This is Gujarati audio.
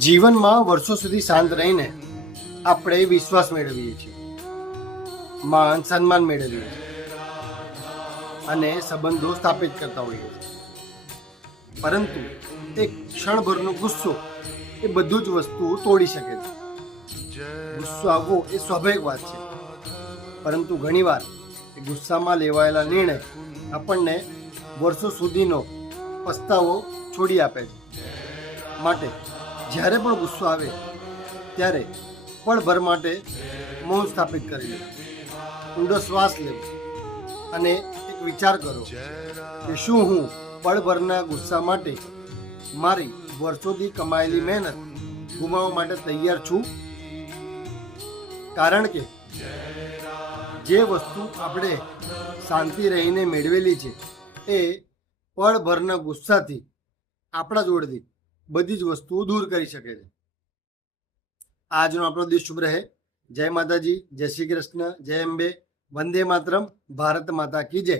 જીવનમાં વર્ષો સુધી શાંત રહીને આપણે વિશ્વાસ મેળવીએ છીએ, માન સન્માન મેળવીએ છીએ અને સંબંધો સ્થાપિત કરતા હોઈએ છીએ. પરંતુ એક ક્ષણભરનો ગુસ્સો એ બધું જ વસ્તુ તોડી શકે છે. ગુસ્સો આવવો એ સ્વાભાવિક વાત છે, પરંતુ ઘણીવાર એ ગુસ્સામાં લેવાયેલા નિર્ણય આપણને વર્ષો સુધીનો પસ્તાવો છોડી આપે છે. માટે જ્યારે પણ ગુસ્સો આવે ત્યારે પળભર માટે મૌન સ્થાપિત કરી લો, ઊંડો શ્વાસ લેવો અને એક વિચાર કરો કે શું હું પળભરના ગુસ્સા માટે મારી વર્ષોથી કમાયેલી મહેનત ગુમાવવા માટે તૈયાર છું? કારણ કે જે વસ્તુ આપણે શાંતિ રહીને મેળવેલી છે એ પળભરના ગુસ્સાથી આપણા જોડેથી બધી જ વસ્તુઓ દૂર કરી શકે છે. આજનો આપણો દિવસ શુભ રહે. જય માતાજી, જય શ્રી કૃષ્ણ, જય અંબે, વંદે માતરમ, ભારત માતા કી જય.